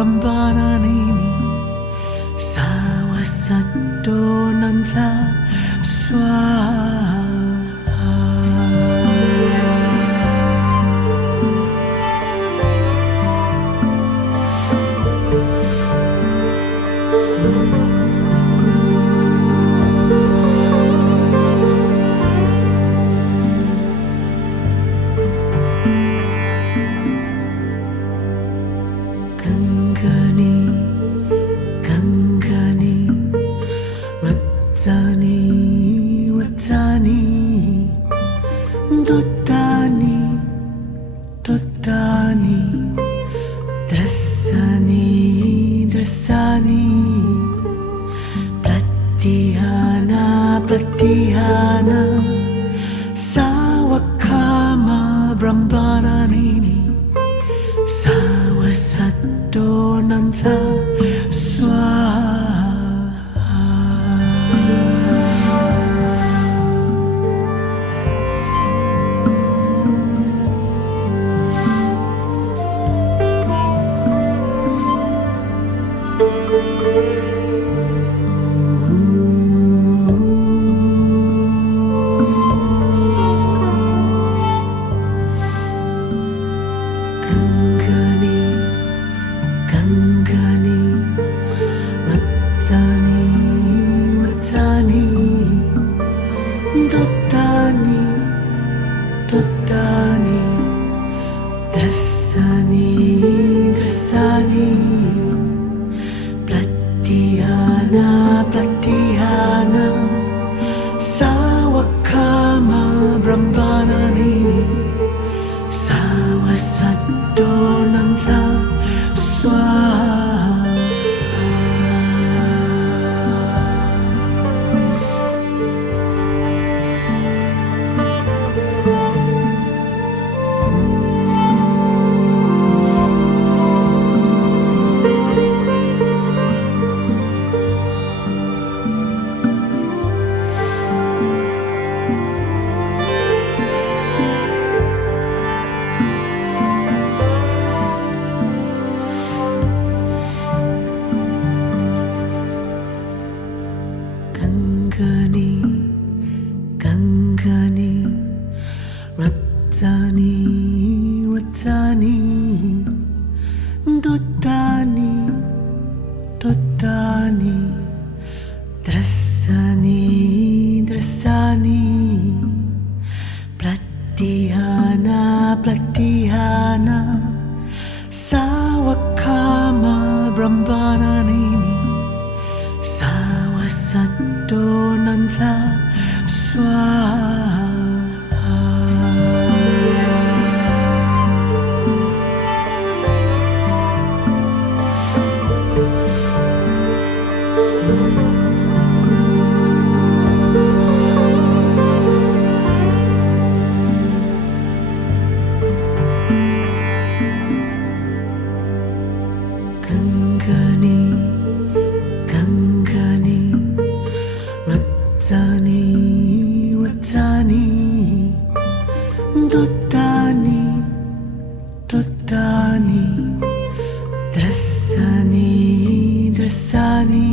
Brahmananimi Sawasato Nanta Swaha. Pratihana Sawakama Brahmananimi Sawasato Nanta Swaha. Pratihana Sawakama Brahmananimi Sawasato Nanta Swaha. Gangani Ratani Ratani Dotani Dotani Drasani Drasani Pratihana Pratihana Sawakama Brahmananimi Sawasato Nanta Swaha. Gangani Ratani Ratani Dotani Dotani Drasani Drasani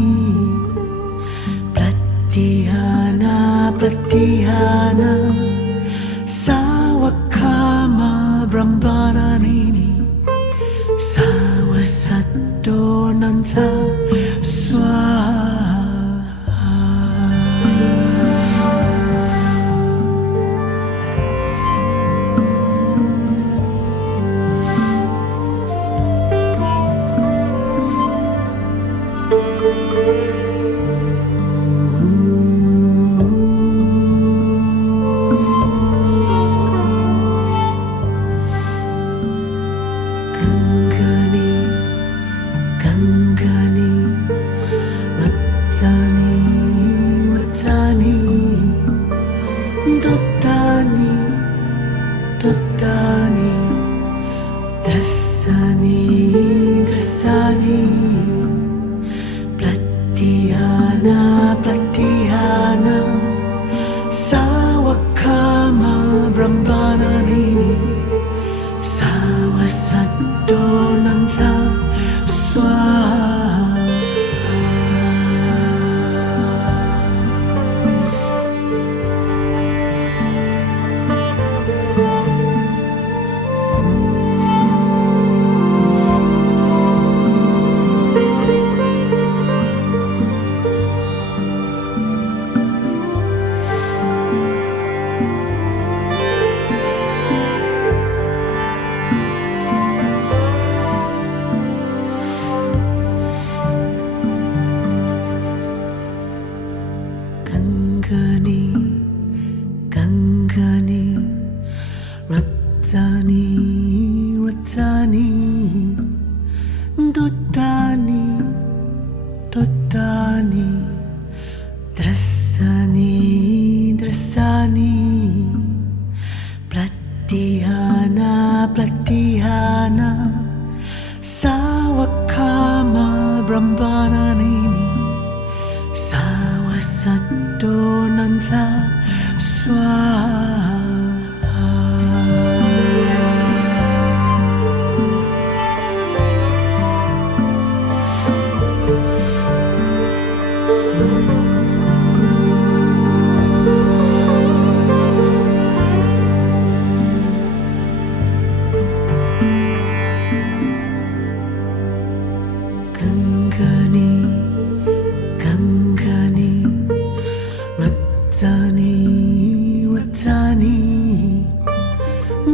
Pratihana Pratihana Sawakama Brahmananimi Sawasato Nanta Swaha. Dutani, Dutani, Drasani, Drasani, Platihana, Platihana, Sawakama, Brahmananini, Sawasato Nanta, Swaha. Gangani, Gangani, Ratani, Ratani,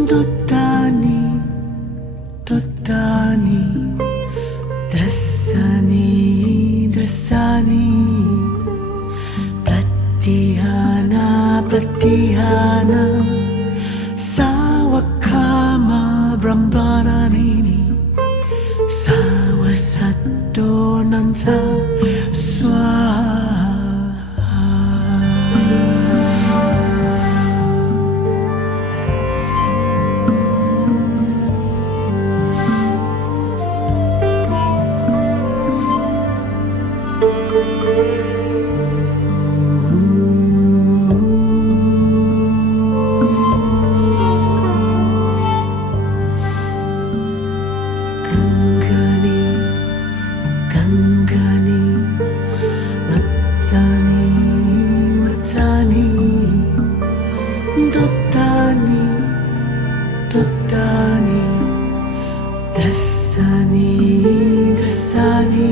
Dutani, Dutani, Drasani, Drasani, Platihana, Platihana, Sawakama, Brahmananini, Sawasato Nanta, Swaha. Gangani, Gangani, Ratani, Ratani, Dutani, Dutani, Drasani, Drasani,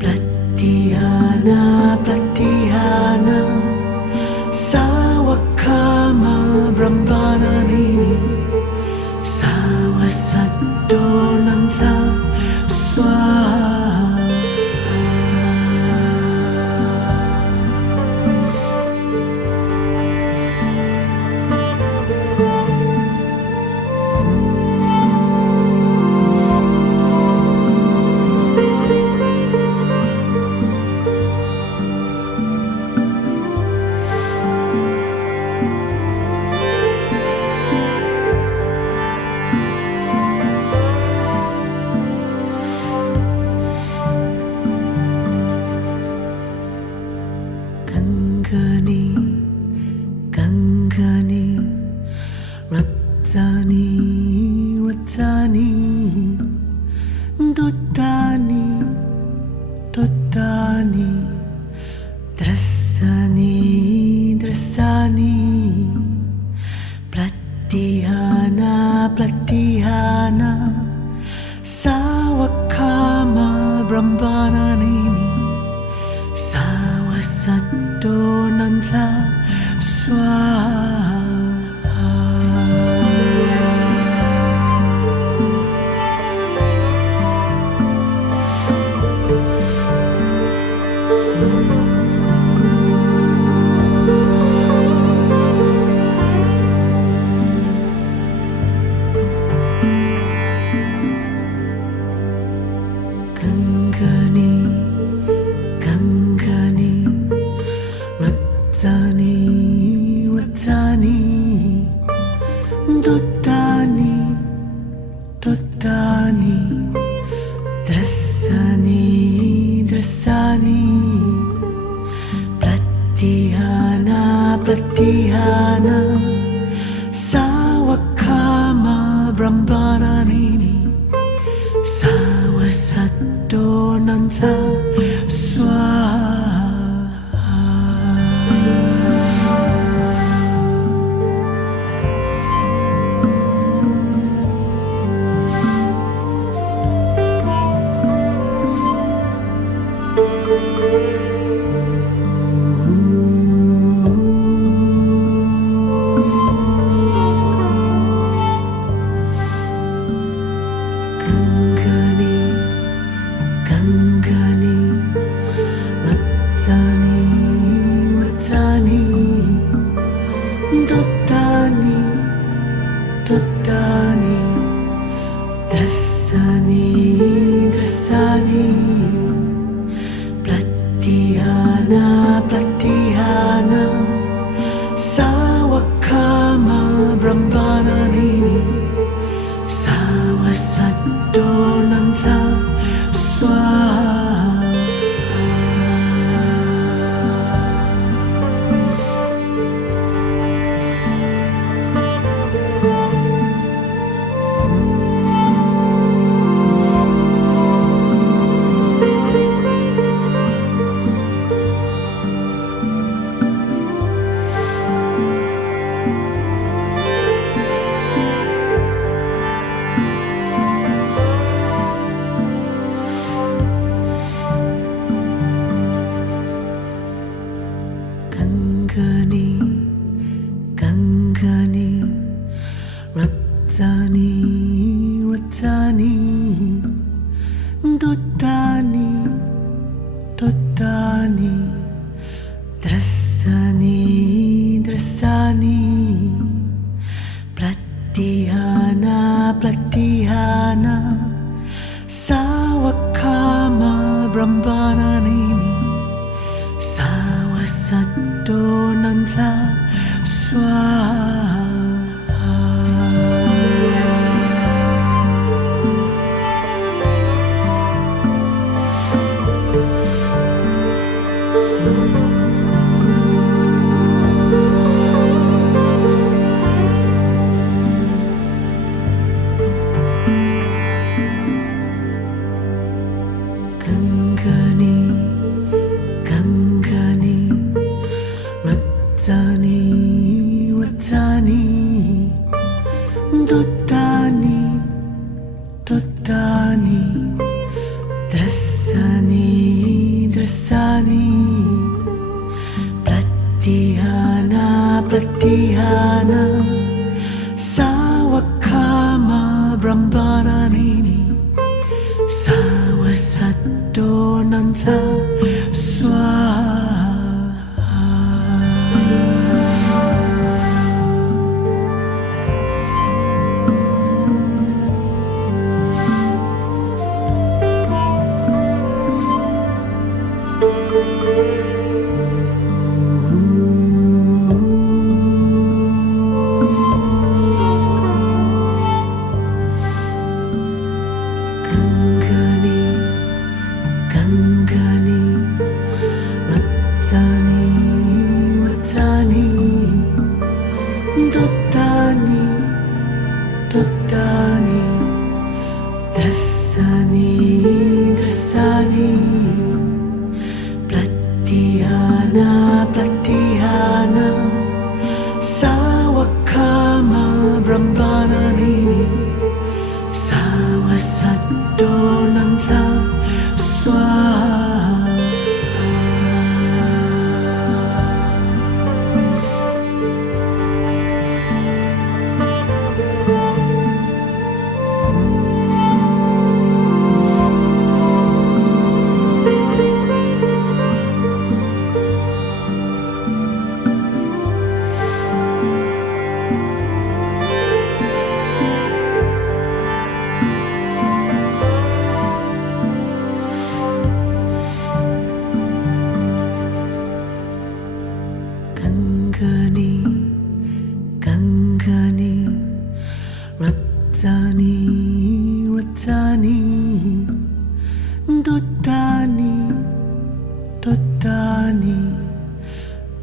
Platihana, Platihana, Sawakama, Brahmananini, Sawasato Nanta, Swaha. Gangani, Gangani, Ratani, Ratani, Dutani, Dutani, Drasani, Drasani, Platihana, Platihana, Sawakama, Brahmananini, Sawasato Nanta, Swaha. Gangani, Gangani, Ratani, Ratani, Dutani, Dutani, Drasani, Drasani, Platihana, Platihana, Sawakama, Brahmananini, Sawasato Nanta, Swaha. Gangani, Gangani, Gangani, Gangani, Ratani, Ratani, Dotani, Dotani, Drasani, Drasani, Platihana, Platihana, Sawakama, Brahmananimi, Sawasato Nanta Swaha. Gangani, Gangani, Ratani, Ratani, Dotani, Dotani, Drasani, Drasani, Platihana, Platihana, Sawakama, Brahmananimi, Sawasato Nanta Swaha. Gangani, Gangani, Ratani, Ratani, Dotani, Dotani, Drasani, Drasani, Platihana, Platihana, Sawakama, Brahmananimi, Sawasato Nanta Swaha. Gangani, Gangani, Ratani, Ratani, Dotani, Dotani,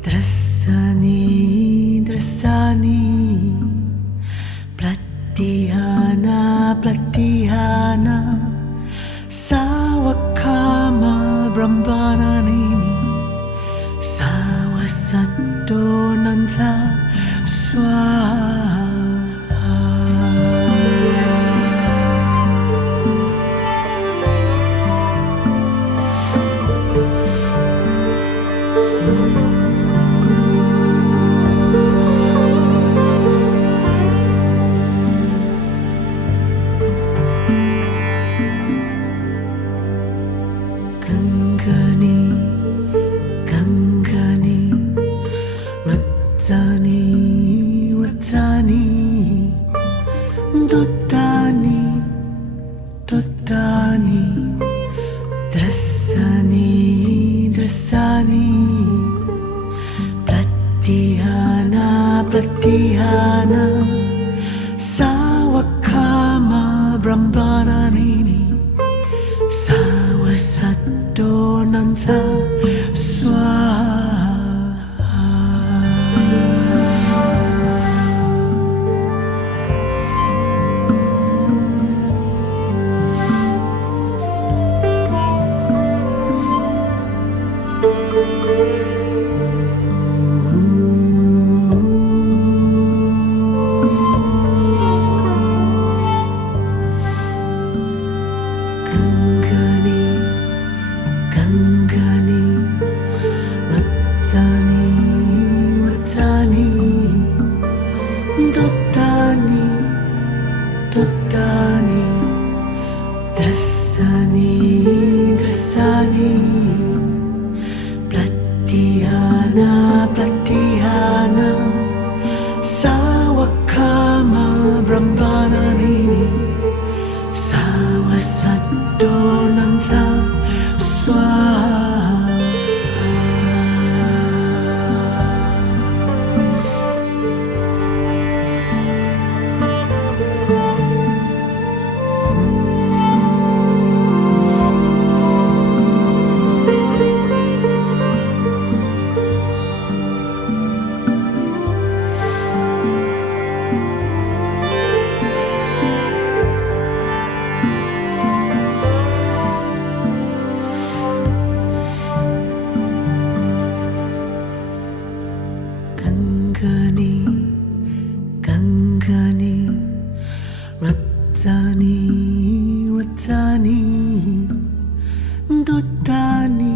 Drasani, Drasani, Platihana, Platihana, Sawakama, Brahmananimi, Sawasato Nanta Swaha. Gangani, Gangani, Ratani, Ratani, Dotani, Dotani, Drasani, Drasani, Platihana, Platihana, Sawakama, Brahmananimi, Sawasato Nanta Swaha. Tuttani Drassani Drassani Platyana Platyana Sawakama Brahmananini Sawasaddonanta Swaha Gangani, Gangani, Ratani, Ratani, Duttani,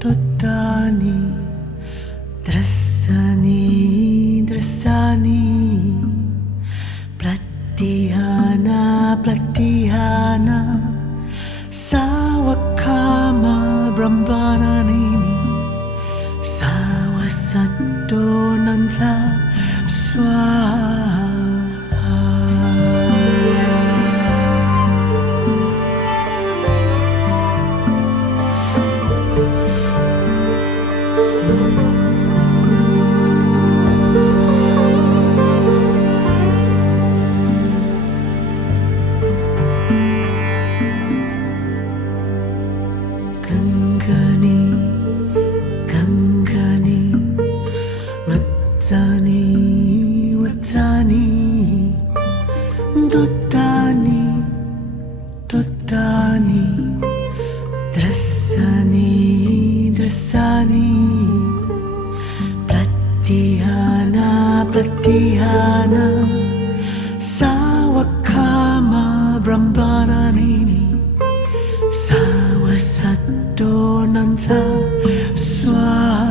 Duttani, Drassani, Drassani, Platyana, Platyana, Sawakama Brahmananini Sawasaddonanta Swaha Gangani, Gangani, Ratani, Ratani, Duttani, Duttani, Drassani, Drassani, Platyana, Platyana, Sawakama Brahmananini Sawasaddonanta Swaha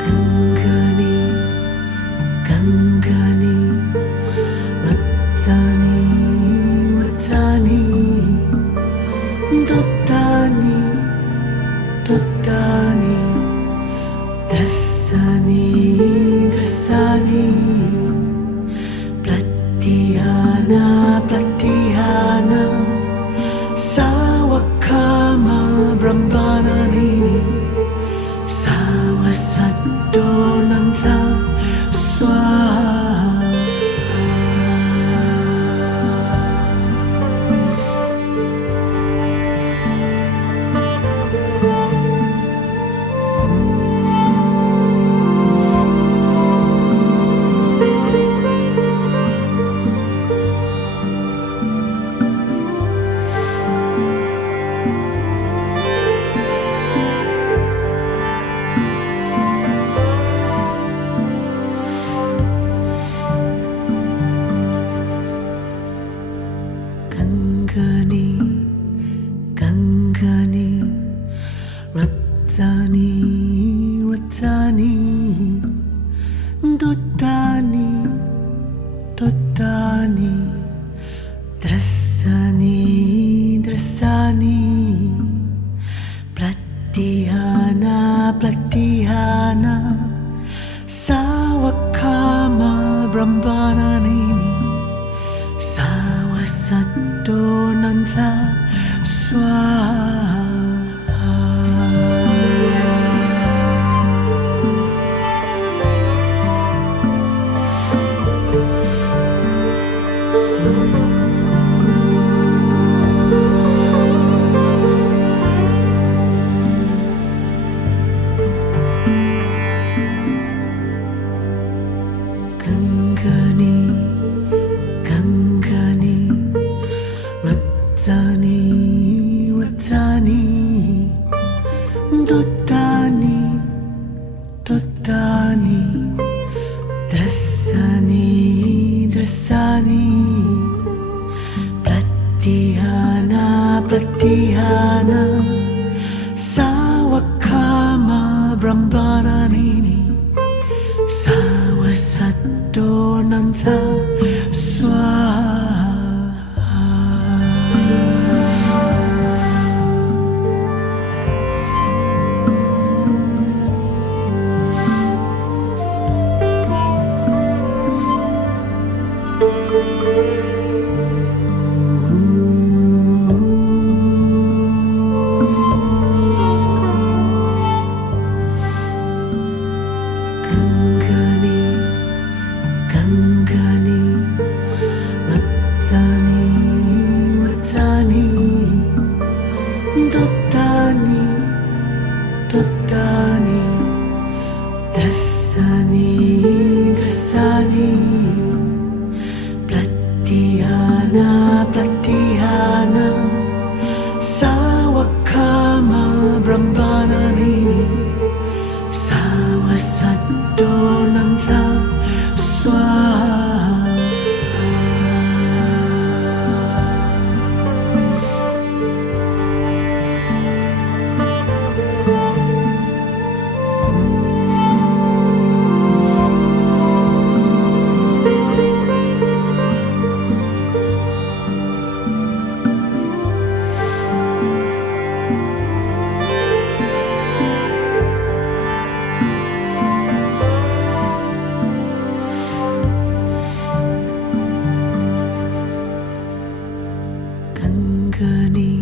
Gangani, Gangani, Ratani, Ratani, Duttani, Duttani, Drassani, Drassani, Platyana, Platyana, Sawakama Brahmananini Sawasaddonanta Swaha Gangani, Gangani, Ratani, Ratani, Duttani, Duttani, Drassani, Drassani, Platyana, Platyana, Sawakama Brahmananini Sawasaddonanta Swaha Ratani, Ratani, Dotani, Dotani, Drasani, Drasani, Pratihana, Pratihana, Sawakama, Brahmananini, Sawasato Nanta, Swaha. Gangani, Ratani, Ratani, Dotani, Dotani, Drasani, Drasani, Pratihana, Pratihana, Sawakama, Brahmananini, Sawasato Nanta, Swaha. Gangani,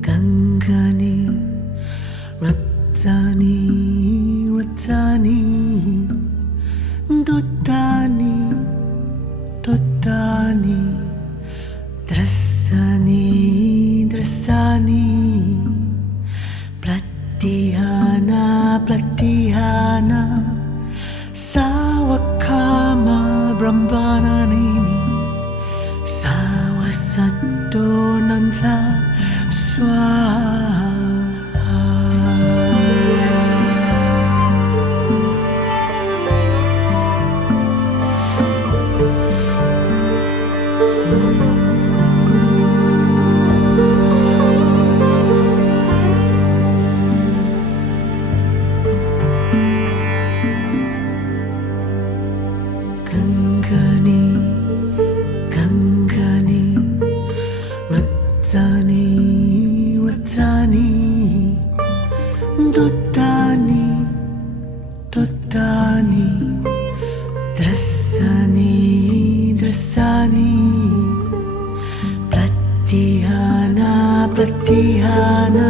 Gangani, Ratani, Ratani, Dotani, Dotani, Drasani, Drasani, Pratihana, Pratihana, Sawakama, Brahmananini, Sawasato Nanta, Swaha. Gangani, Gangani, Ratani, Ratani, Dotani, Dotani, Drasani, Drasani, Pratihana, Pratihana,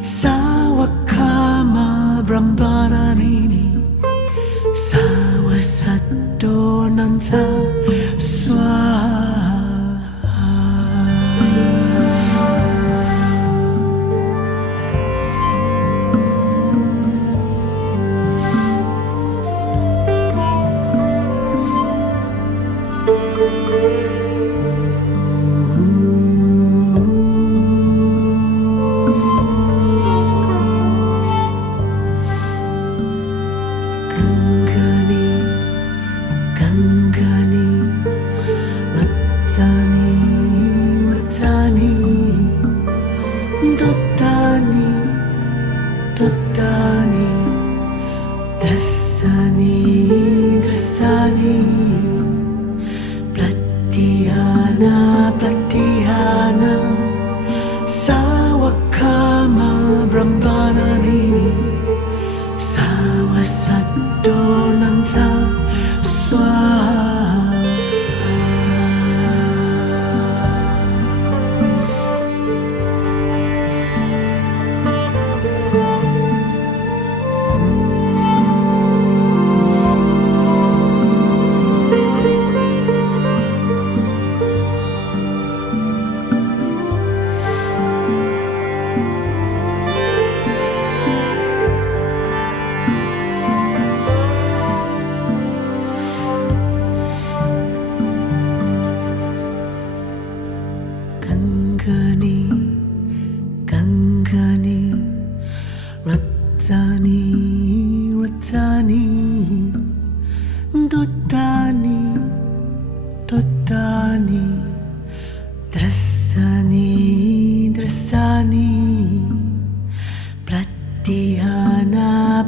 Sawakama, Brahmananini, Sawasato Nanta, Swaha. Gangani, Gangani, Ratani, Ratani, Dotani, Dotani, Drasani, Drasani, Pratihana, Pratihana, Sawakama, Brahmananini, Sawasato Nanta, Swaha.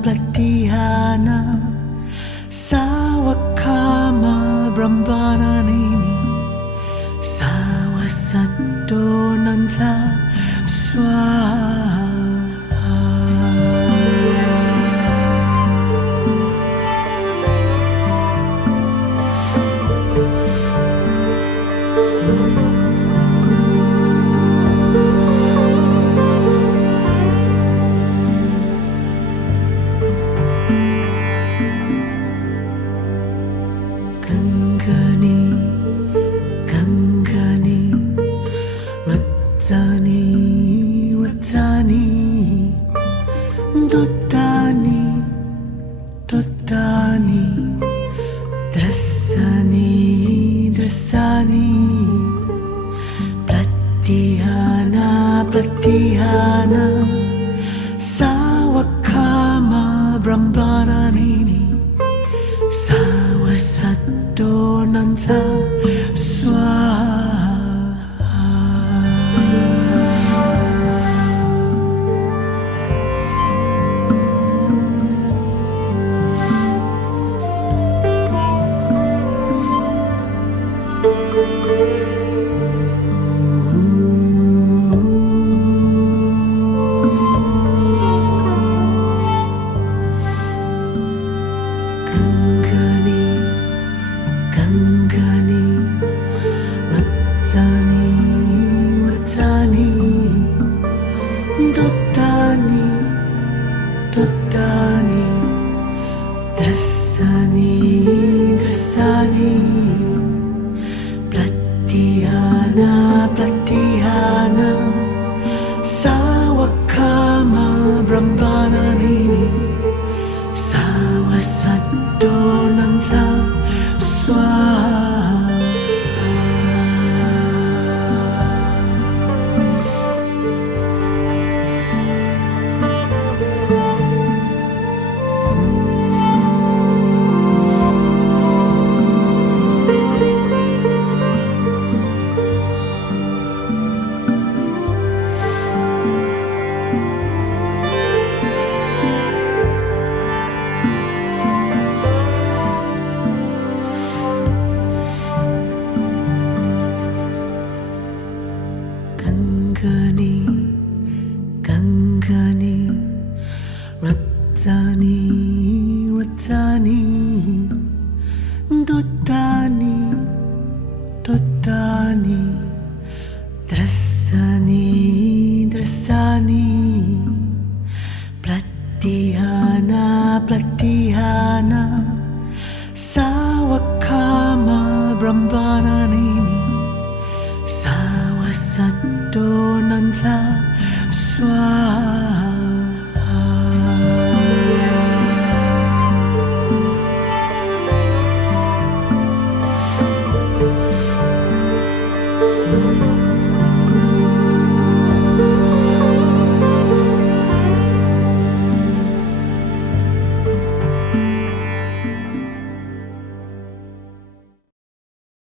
Pratihana Sawakama Brahmananimi Sawasato Nanta Swaha. Dotani Drasani Pratihana Sawakama Brahmananimi Sawasato Nanta Swaha. Dotani Drasani Pratihana Sawakama Brahmananimi Sawasato Nanta Swaha. Gangani Ratani Dotani Drasani Pratihana Sawakama Brahmana